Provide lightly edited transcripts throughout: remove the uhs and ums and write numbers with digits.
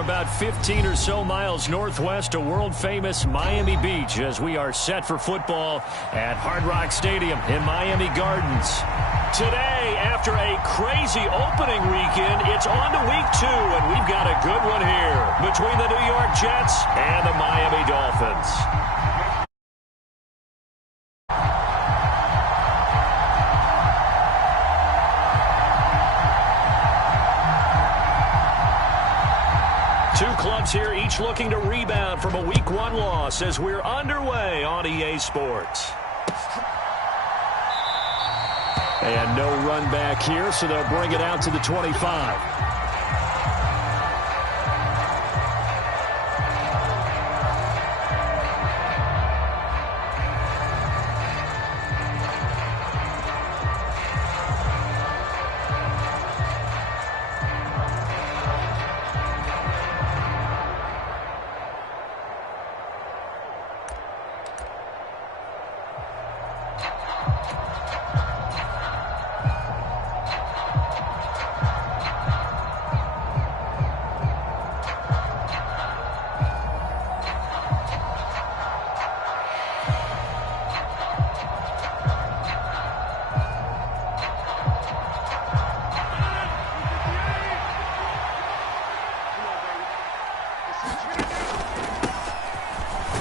about 15 or so miles northwest of world-famous Miami Beach as we are set for football at Hard Rock Stadium in Miami Gardens. Today, after a crazy opening weekend, it's on to week 2, and we've got a good one here between the New York Jets and the Miami Dolphins. Two clubs here, each looking to rebound from a Week 1 loss as we're underway on EA Sports. And no run back here, so they'll bring it out to the 25.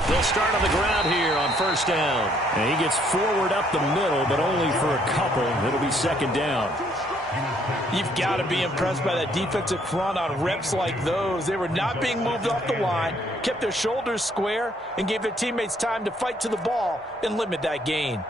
They'll start on the ground here on first down. And he gets forward up the middle, but only for a couple. It'll be second down. You've got to be impressed by that defensive front on reps like those. They were not being moved off the line, kept their shoulders square, and gave their teammates time to fight to the ball and limit that gain.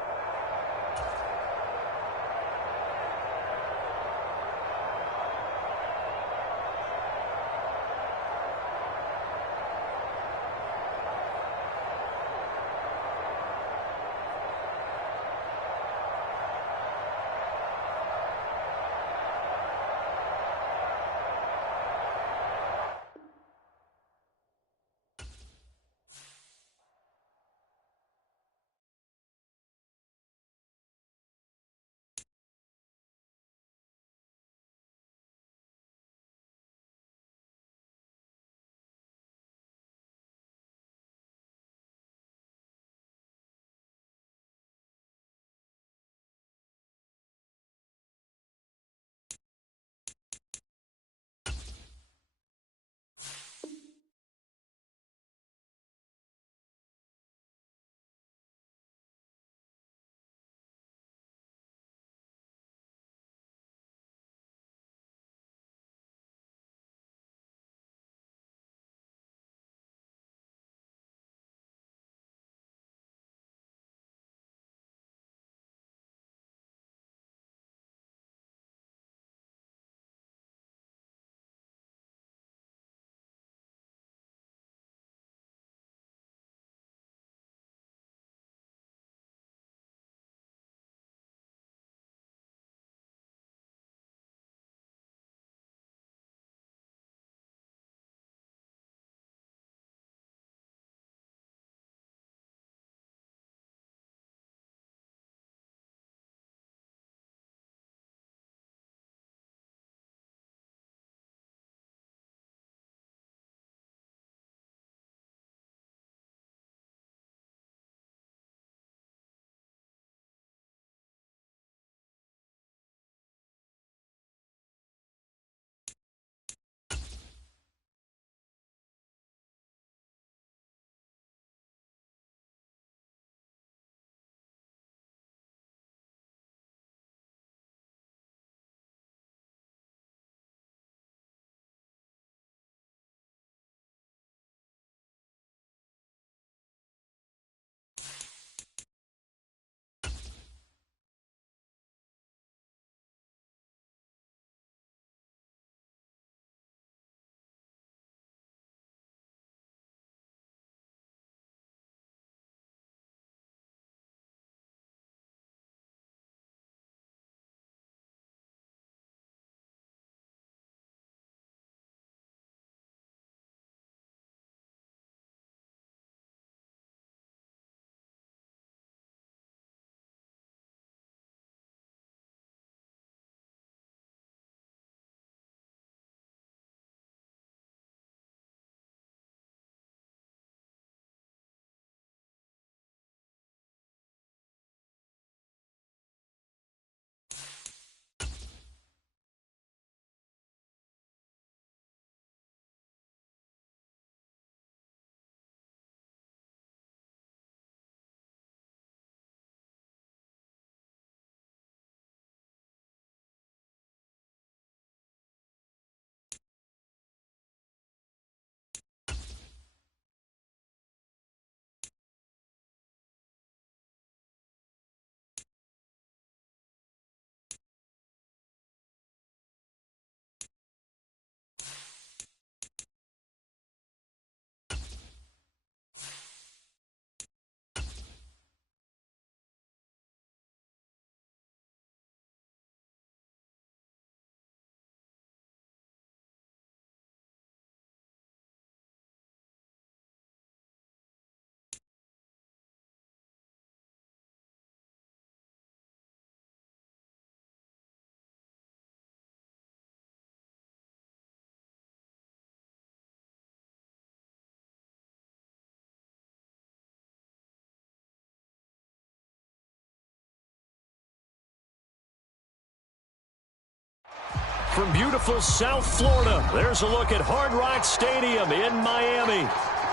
from beautiful South Florida, there's a look at Hard Rock Stadium in Miami.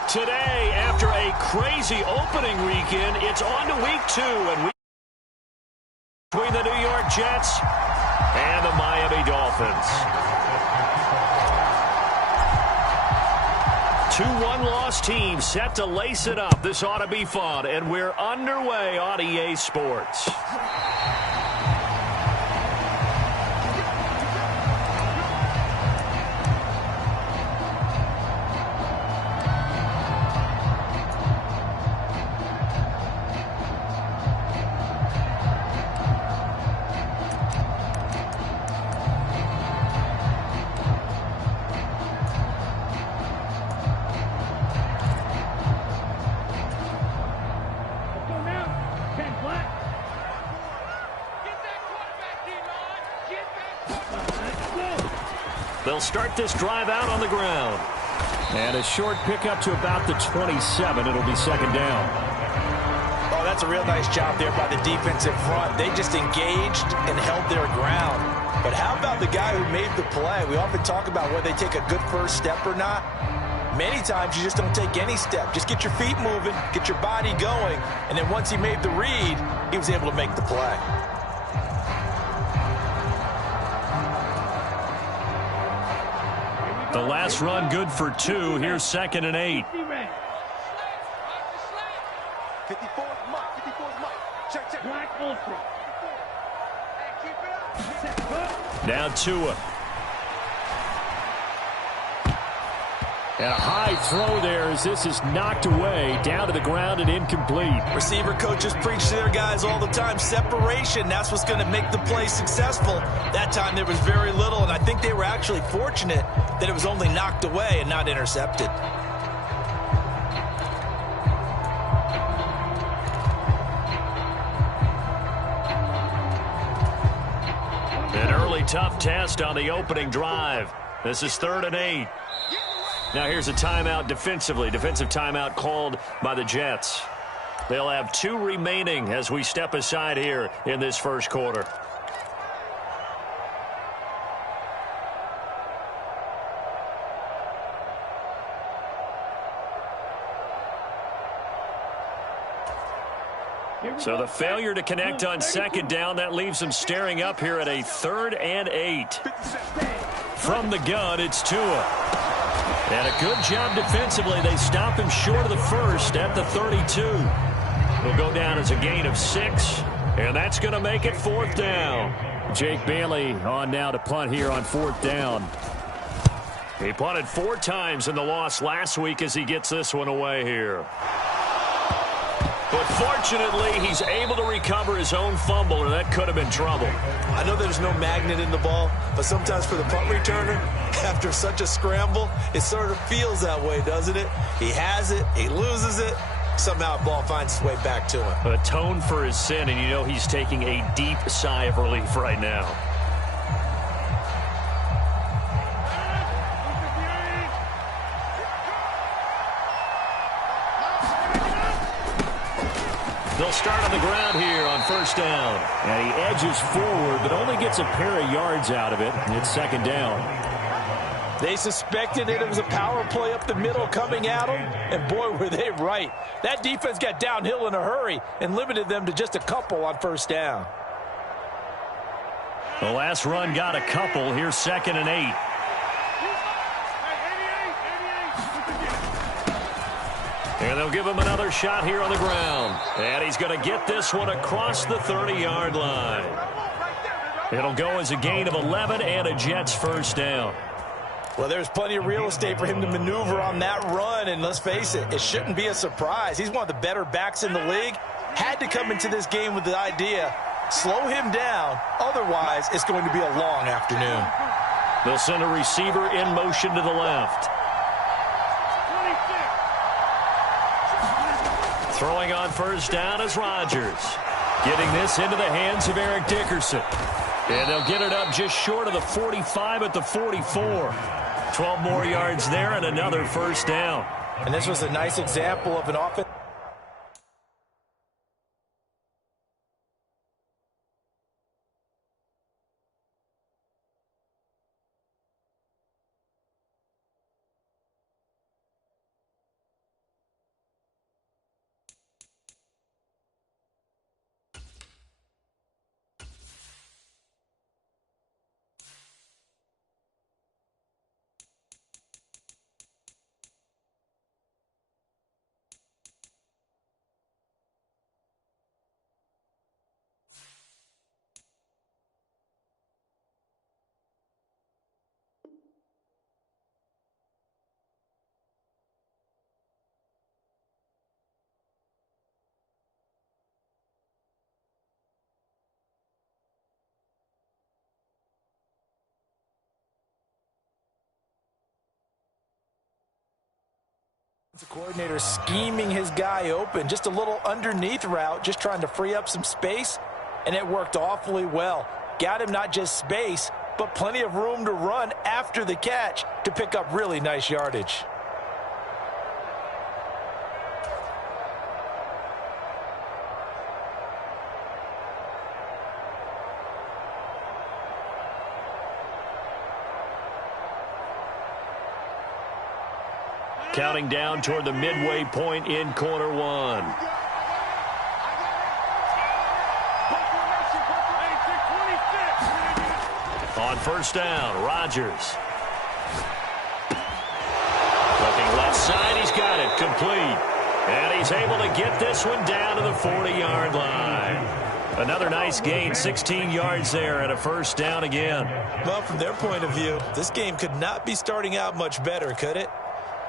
Today, after a crazy opening weekend, it's on to week 2, and between the New York Jets and the Miami Dolphins. 2 one-loss teams set to lace it up. This ought to be fun, and we're underway on EA Sports. They'll start this drive out on the ground. And a short pickup to about the 27. It'll be second down. Oh, that's a real nice job there by the defensive front. They just engaged and held their ground. But how about the guy who made the play? We often talk about whether they take a good first step or not. Many times you just don't take any step. Just get your feet moving, get your body going, and then once he made the read, he was able to make the play. The last run good for 2. Here's second and 8. 54's Mike. 54's Mike. Check. Black Ultra. Now Tua. And a high throw there as this is knocked away, down to the ground and incomplete. Receiver coaches preach to their guys all the time. Separation, that's what's going to make the play successful. That time there was very little, and I think they were actually fortunate that it was only knocked away and not intercepted. An early tough test on the opening drive. This is 3rd and 8. Now here's a timeout defensively. Defensive timeout called by the Jets. They'll have 2 remaining as we step aside here in this first quarter. So the failure to connect on second down, that leaves them staring up here at a 3rd and 8. From the gun, it's Tua. And a good job defensively. They stop him short of the first at the 32. He'll go down as a gain of 6, and that's going to make it 4th down. Jake Bailey on now to punt here on 4th down. He punted 4 times in the loss last week as he gets this one away here. But fortunately, he's able to recover his own fumble, or that could have been trouble. I know there's no magnet in the ball, but sometimes for the punt returner, after such a scramble, it sort of feels that way, doesn't it? He has it, he loses it, somehow the ball finds its way back to him. Atone for his sin, and you know he's taking a deep sigh of relief right now. They'll start on the ground here on 1st down. And he edges forward, but only gets a pair of yards out of it. It's 2nd down. They suspected it was a power play up the middle coming at them, and boy, were they right. That defense got downhill in a hurry and limited them to just a couple on 1st down. The last run got a couple. Here's 2nd and 8. And they'll give him another shot here on the ground. And he's going to get this one across the 30-yard line. It'll go as a gain of 11 and a Jets 1st down. Well, there's plenty of real estate for him to maneuver on that run, and let's face it, it shouldn't be a surprise. He's one of the better backs in the league. Had to come into this game with the idea, slow him down, otherwise it's going to be a long afternoon. They'll send a receiver in motion to the left. Throwing on 1st down is Rodgers. Getting this into the hands of Eric Dickerson. And they'll get it up just short of the 45 at the 44. 12 more yards there and another 1st down. And this was a nice example of an offense. The coordinator scheming his guy open, just a little underneath route, just trying to free up some space, and it worked awfully well. Got him not just space, but plenty of room to run after the catch to pick up really nice yardage. Counting down toward the midway point in quarter one. On first down, Rodgers. Looking left side, he's got it, complete. And he's able to get this one down to the 40-yard line. Another nice gain, 16 yards there and a first down again. Well, from their point of view, this game could not be starting out much better, could it?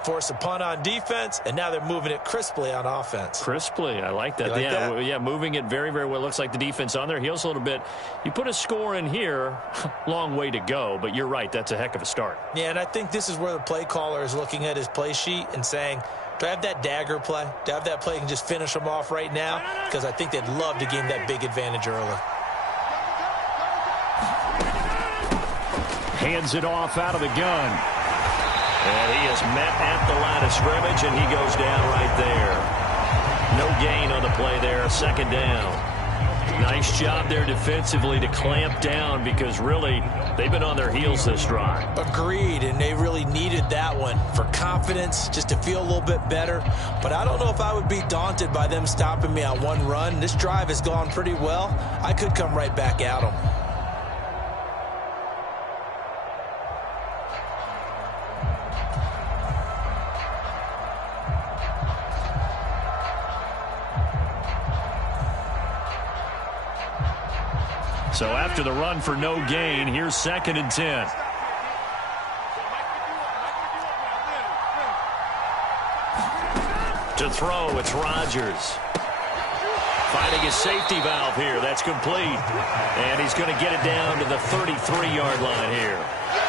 Force a punt on defense, and now they're moving it crisply on offense. Crisply, I like that. You like that? Yeah, moving it very, very well. Looks like the defense on their heels a little bit. You put a score in here, long way to go, but you're right, that's a heck of a start. Yeah, and I think this is where the play caller is looking at his play sheet and saying, do I have that dagger play? Do I have that play and just finish them off right now? Because I think they'd love to gain that big advantage early. Hands it off out of the gun. And he is met at the line of scrimmage, and he goes down right there. No gain on the play there, second down. Nice job there defensively to clamp down because really they've been on their heels this drive. Agreed, and they really needed that one for confidence, just to feel a little bit better. But I don't know if I would be daunted by them stopping me on one run. This drive has gone pretty well. I could come right back at them. So after the run for no gain, here's 2nd and 10. To throw, it's Rodgers. Finding his safety valve here. That's complete. And he's going to get it down to the 33-yard line here.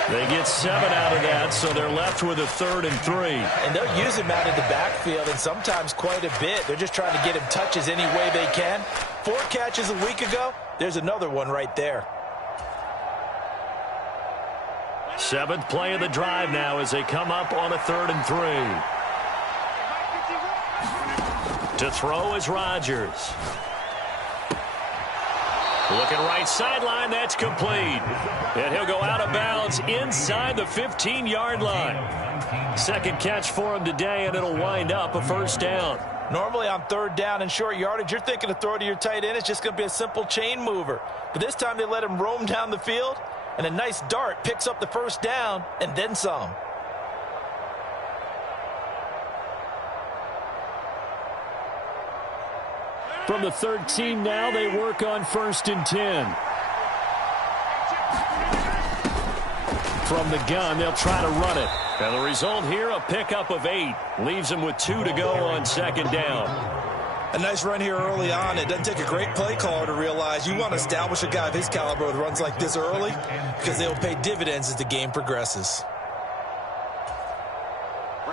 They get 7 out of that, so they're left with a 3rd and 3. And they'll use him out of the backfield, and sometimes quite a bit. They're just trying to get him touches any way they can. 4 catches a week ago. There's another one right there. 7th play of the drive now as they come up on a 3rd and 3. To throw is Rodgers. Looking right sideline, that's complete. And he'll go out of bounds inside the 15-yard line. Second catch for him today, and it'll wind up a first down. Normally on 3rd down and short yardage, you're thinking to throw to your tight end. It's just going to be a simple chain mover. But this time they let him roam down the field, and a nice dart picks up the first down and then some. From the 13 now, they work on 1st and 10. From the gun, they'll try to run it. And the result here, a pickup of 8. Leaves them with 2 to go on 2nd down. A nice run here early on. It doesn't take a great play caller to realize you want to establish a guy of his caliber with runs like this early because they will pay dividends as the game progresses.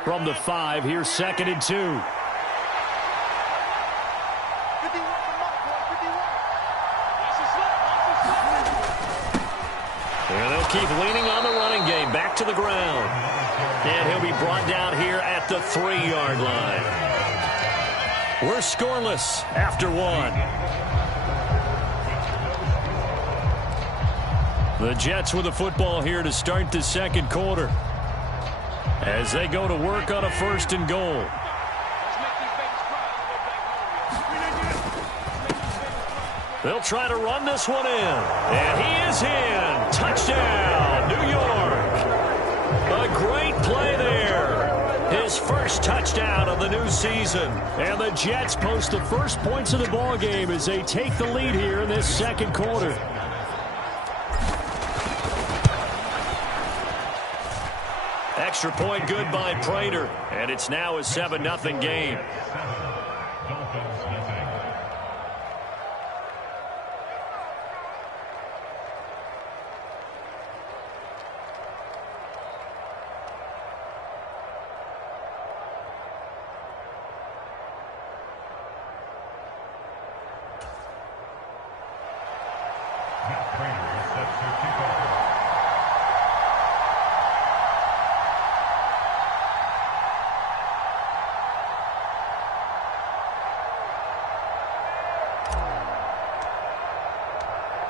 From the 5, here's 2nd and 2. And they'll keep leaning on the running game. Back to the ground. And he'll be brought down here at the 3-yard line. We're scoreless after 1. The Jets with the football here to start the second quarter as they go to work on a 1st and goal. They'll try to run this one in. And he is in. Touchdown, New York. A great play there. His first touchdown of the new season. And the Jets post the first points of the ball game as they take the lead here in this second quarter. Extra point good by Prater. And it's now a 7-0 game.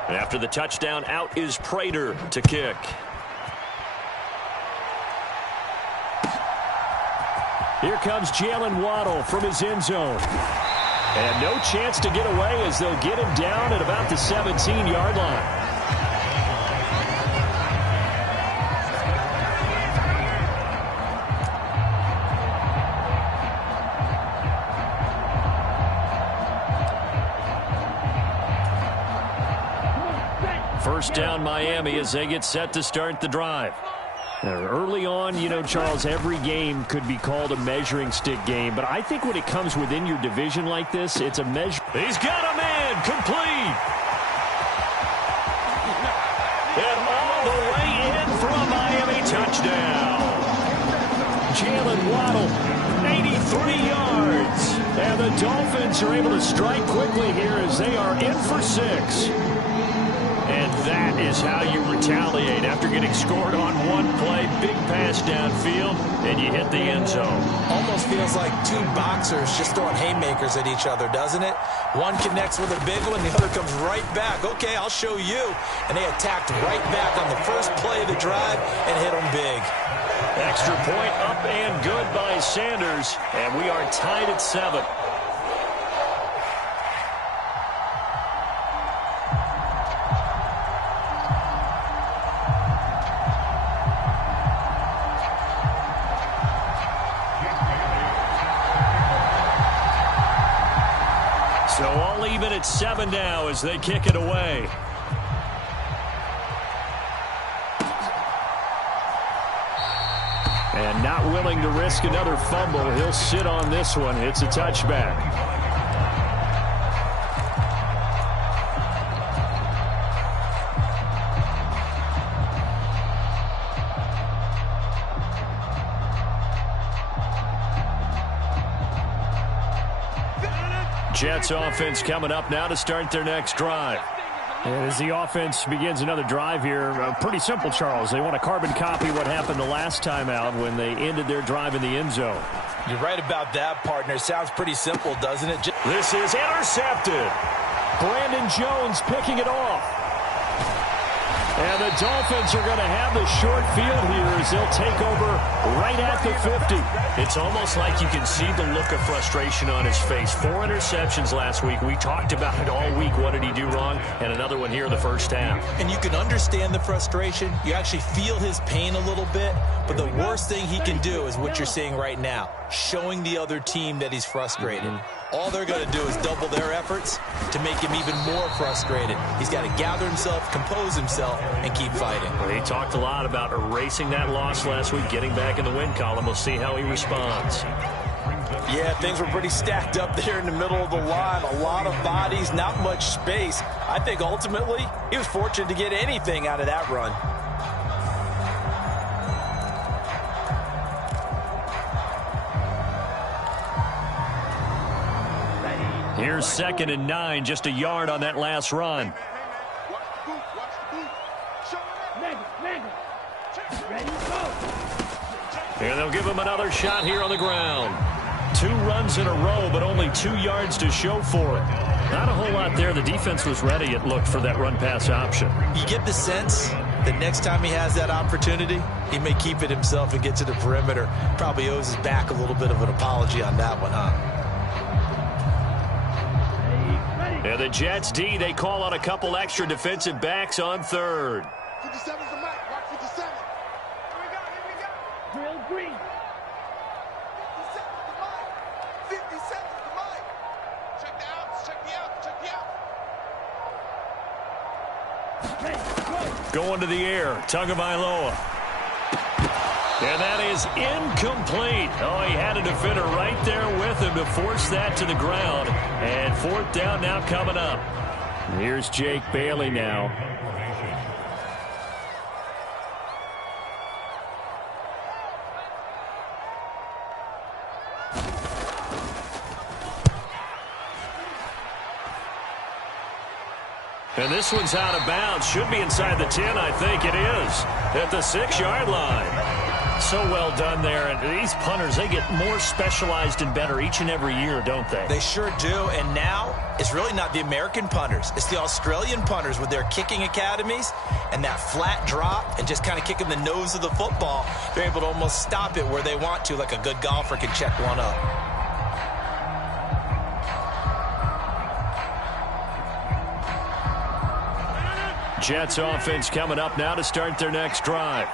After the touchdown, out is Prater to kick. Here comes Jalen Waddle from his end zone. And no chance to get away as they'll get him down at about the 17-yard line. First down Miami as they get set to start the drive. Early on, you know, Charles, every game could be called a measuring stick game, but I think when it comes within your division like this, it's a measure. He's got a man complete. And all the way in for a Miami touchdown. Jalen Waddle, 83 yards. And the Dolphins are able to strike quickly here as they are in for 6. And that is how you retaliate after getting scored on one play. Big pass downfield, and you hit the end zone. Almost feels like two boxers just throwing haymakers at each other, doesn't it? One connects with a big one, the other comes right back. Okay, I'll show you. And they attacked right back on the first play of the drive and hit them big. Extra point up and good by Sanders, and we are tied at 7. So all even at 7 now as they kick it away. And not willing to risk another fumble. He'll sit on this one. It's a touchback. Jets offense coming up now to start their next drive. And as the offense begins another drive here, pretty simple, Charles. They want to carbon copy what happened the last time out when they ended their drive in the end zone. You're right about that, partner. Sounds pretty simple, doesn't it? This is intercepted. Brandon Jones picking it off. And the Dolphins are going to have the short field here as they'll take over right at the 50. It's almost like you can see the look of frustration on his face. 4 interceptions last week. We talked about it all week. What did he do wrong? And another one here in the first half. And you can understand the frustration. You actually feel his pain a little bit. But the worst thing he can do is what you're seeing right now, showing the other team that he's frustrated. All they're going to do is double their efforts to make him even more frustrated. He's got to gather himself, compose himself, and keep fighting. Well, he talked a lot about erasing that loss last week, getting back in the win column. We'll see how he responds. Yeah, things were pretty stacked up there in the middle of the line. A lot of bodies, not much space. I think ultimately he was fortunate to get anything out of that run. Here's 2nd and 9, just a yard on that last run. And they'll give him another shot here on the ground. 2 runs in a row, but only 2 yards to show for it. Not a whole lot there. The defense was ready, it looked, for that run-pass option. You get the sense that next time he has that opportunity, he may keep it himself and get to the perimeter. Probably owes his back a little bit of an apology on that one, huh? And the Jets D, they call on a couple extra defensive backs on 3rd. 57's the mic. Mark 57. Here we go. Drill green. 57's the mic. 57's the mic. Check the outs. Check the outs. Going to the air. Tagovailoa. And that is incomplete. Oh, he had a defender right there with him to force that to the ground. And 4th down now coming up. Here's Jake Bailey now. And this one's out of bounds. Should be inside the 10, I think it is. At the 6-yard line. So well done there. And these punters, they get more specialized and better each and every year, don't they? They sure do. And now it's really not the American punters. It's the Australian punters with their kicking academies and that flat drop and just kind of kicking the nose of the football. They're able to almost stop it where they want to, like a good golfer can check one up. Jets offense coming up now to start their next drive.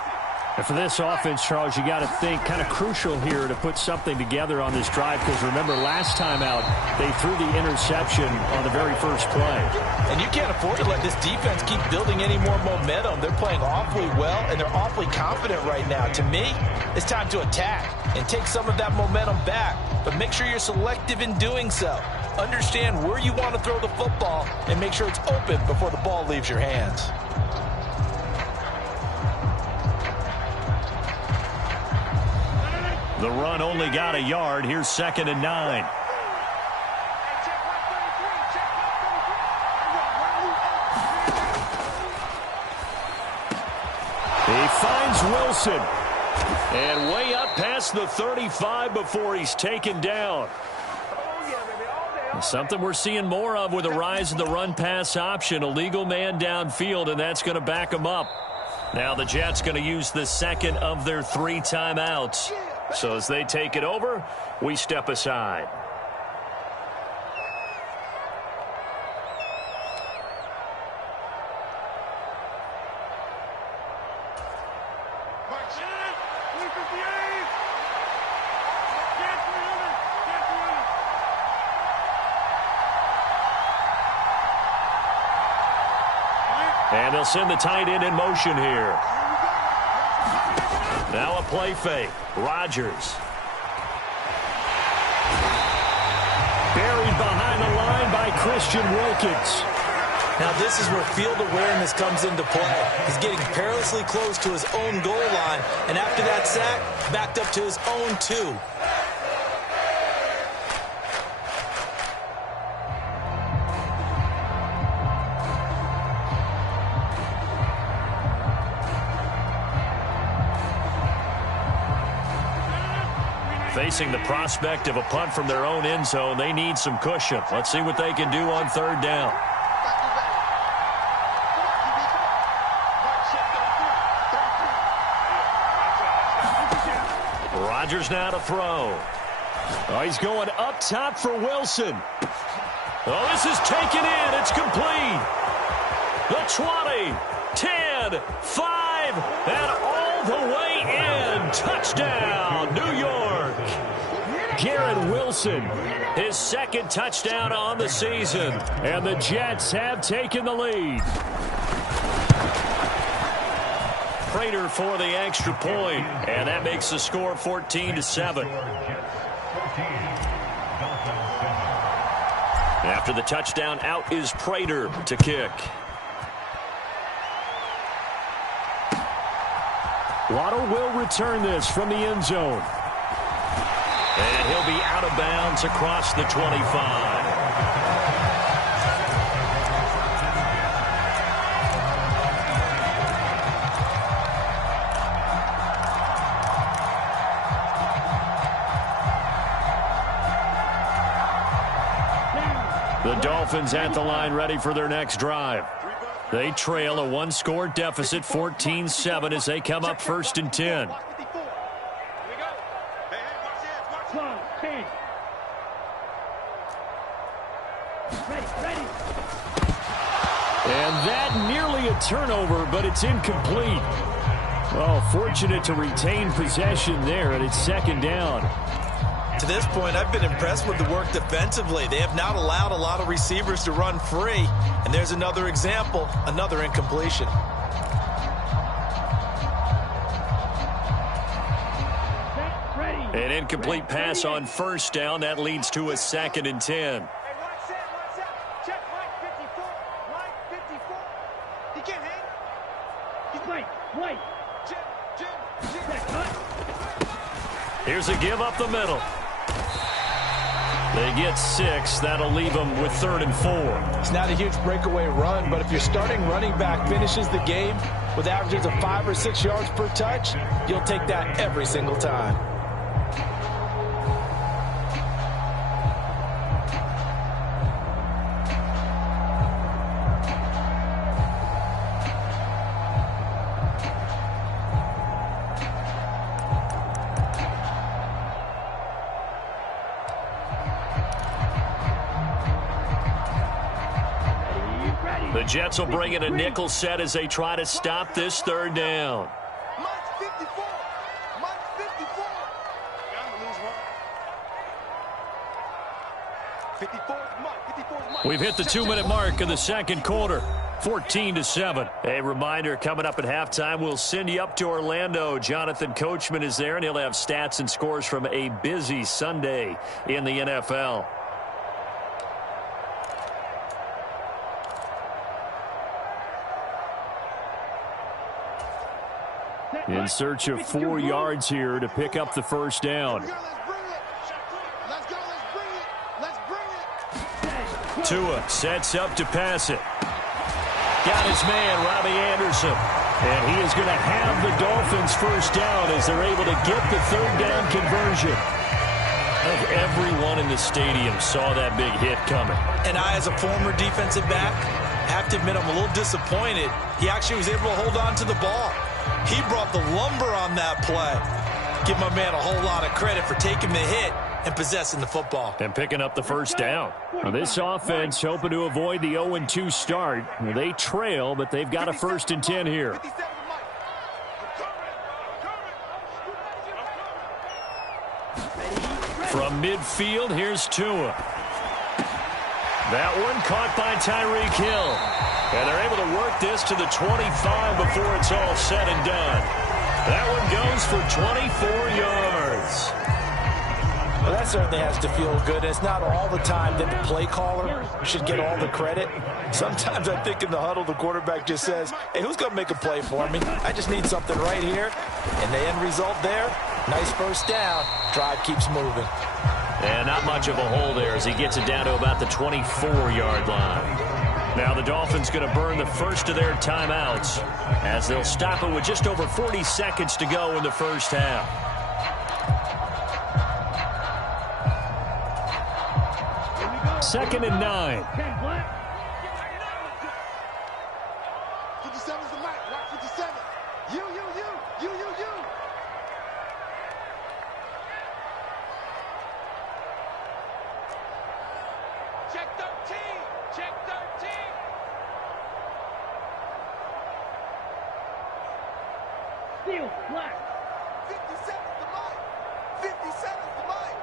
And for this offense, Charles, you got to think kind of crucial here to put something together on this drive, because remember last time out they threw the interception on the very first play. And you can't afford to let this defense keep building any more momentum. They're playing awfully well, and they're awfully confident right now. To me, it's time to attack and take some of that momentum back, but make sure you're selective in doing so. Understand where you want to throw the football and make sure it's open before the ball leaves your hands. The run only got a yard. Here's 2nd and 9. He finds Wilson. And way up past the 35 before he's taken down. Something we're seeing more of with a rise in the run-pass option. A legal man downfield, and that's going to back him up. Now the Jets going to use the second of their 3 timeouts. So as they take it over, we step aside. And they'll send the tight end in motion here. Now a play fake. Rodgers. Buried behind the line by Christian Wilkins. Now this is where field awareness comes into play. He's getting perilously close to his own goal line, and after that sack, backed up to his own 2. Facing the prospect of a punt from their own end zone, they need some cushion. Let's see what they can do on 3rd down. Rodgers now to throw. Oh, he's going up top for Wilson. Oh, this is taken in. It's complete. The 20, 10, 5, and all the way in. Touchdown, New York. Garrett Wilson, his 2nd touchdown on the season. And the Jets have taken the lead. Prater for the extra point, and that makes the score 14-7. After the touchdown, out is Prater to kick. Waddle will return this from the end zone. And he'll be out of bounds across the 25. The Dolphins at the line ready for their next drive. They trail a 1-score deficit, 14-7, as they come up 1st and 10. And that nearly a turnover, but it's incomplete. Well, fortunate to retain possession there, and it's 2nd down. To this point, I've been impressed with the work defensively. They have not allowed a lot of receivers to run free. And there's another example, another incompletion. An incomplete pass on 1st down. That leads to a 2nd and 10. Here's a give up the middle. They get 6. That'll leave them with 3rd and 4. It's not a huge breakaway run, but if your starting running back finishes the game with averages of 5 or 6 yards per touch, you'll take that every single time. The Jets will bring in a nickel set as they try to stop this 3rd down. Mike 54. Mike 54. I'm going to lose one. 54 is Mike. 54 is Mike. We've hit the 2-minute mark in the 2nd quarter. 14-7. A reminder, coming up at halftime, we'll send you up to Orlando. Jonathan Coachman is there, and he'll have stats and scores from a busy Sunday in the NFL. In search of 4 yards here to pick up the 1st down. Tua sets up to pass it. Got his man, Robbie Anderson. And he is going to have the Dolphins 1st down as they're able to get the 3rd down conversion. Everyone in the stadium saw that big hit coming. And I, as a former defensive back, have to admit I'm a little disappointed. He actually was able to hold on to the ball. He brought the lumber on that play. Give my man a whole lot of credit for taking the hit and possessing the football. And picking up the 1st down. Now this offense hoping to avoid the 0-2 start. They trail, but they've got a 1st and 10 here. From midfield, here's Tua. That one caught by Tyreek Hill. And they're able to work this to the 25 before it's all said and done. That one goes for 24 yards. Well, that certainly has to feel good. It's not all the time that the play caller should get all the credit. Sometimes I think in the huddle, the quarterback just says, hey, who's going to make a play for me? I just need something right here. And the end result there, nice 1st down. Drive keeps moving. And not much of a hole there as he gets it down to about the 24-yard line. Now the Dolphins going to burn the 1st of their timeouts as they'll stop it with just over 40 seconds to go in the 1st half. Second and 9. 57 is the mic. Watch 57. You. Check 13. Check 13. Steal, black. 57 is the mic. 57 is the mic.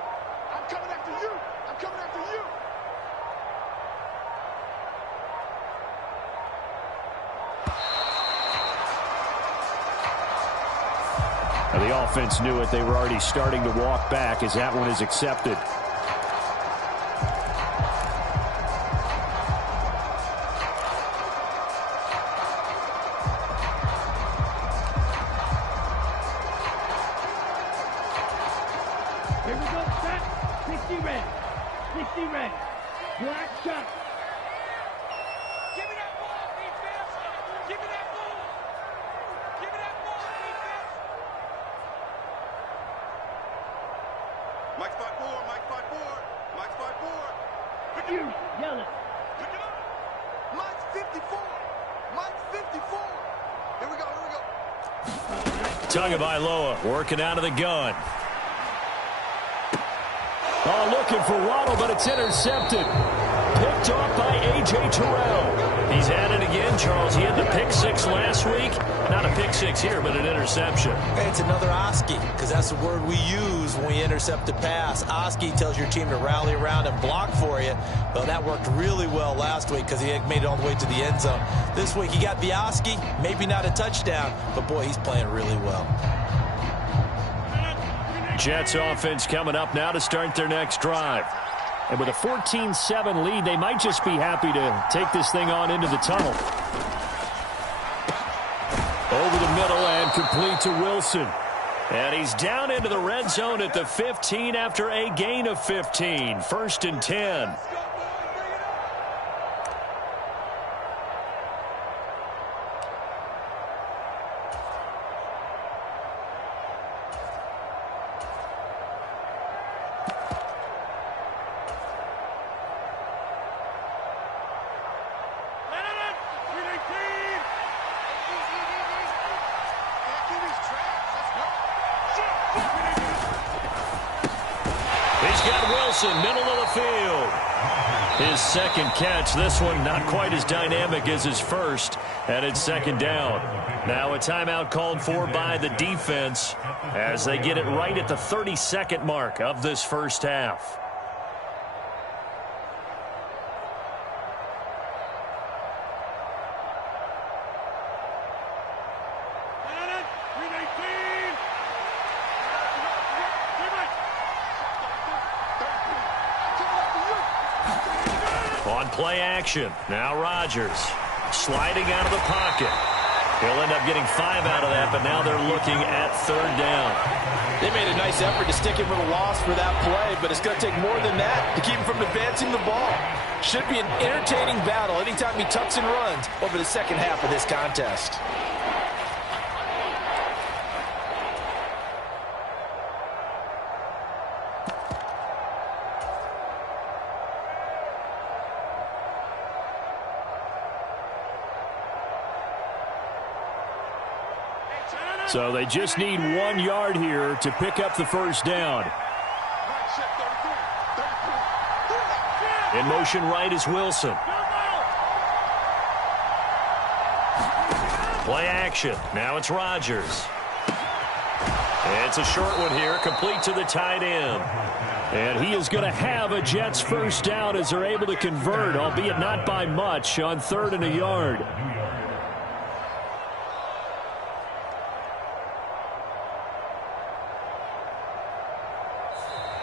I'm coming after you. I'm coming after you. Now the offense knew it. They were already starting to walk back as that one is accepted. Here we go, set. 60 red. 60 red. Black shot. Give me that ball, defense. Give me that ball. Give me that ball, defense. Mike 5-4. Mike 5-4. Mike 5-4. You yell it. Pick it up. Mike 54. Mike 54. Here we go. Here we go. Tagovailoa working out of the gun. Oh, looking for Waddle, but it's intercepted. Picked off by A.J. Terrell. He's at it again, Charles. He had the pick 6 last week. Not a pick 6 here, but an interception. It's another Oski, because that's the word we use when we intercept a pass. Oski tells your team to rally around and block for you. Well, that worked really well last week because he made it all the way to the end zone. This week he got the Oski, maybe not a touchdown, but boy, he's playing really well. Jets offense coming up now to start their next drive. And with a 14-7 lead, they might just be happy to take this thing on into the tunnel. Over the middle and complete to Wilson. And he's down into the red zone at the 15 after a gain of 15. 1st and 10. Middle of the field. His second catch. This one not quite as dynamic as his first, and it's 2nd down. Now a timeout called for by the defense as they get it right at the 32nd mark of this first half. On play action. Now Rodgers sliding out of the pocket. He'll end up getting 5 out of that, but now they're looking at 3rd down. They made a nice effort to stick him with a loss for that play, but it's going to take more than that to keep him from advancing the ball. Should be an entertaining battle anytime he tucks and runs over the second half of this contest. So they just need 1 yard here to pick up the 1st down. In motion right is Wilson. Play action. Now it's Rodgers. It's a short one here, complete to the tight end. And he is going to have a Jets 1st down as they're able to convert, albeit not by much, on 3rd and a yard.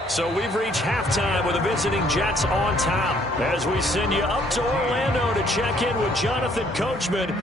So we've reached halftime with the visiting Jets on top as we send you up to Orlando to check in with Jonathan Coachman.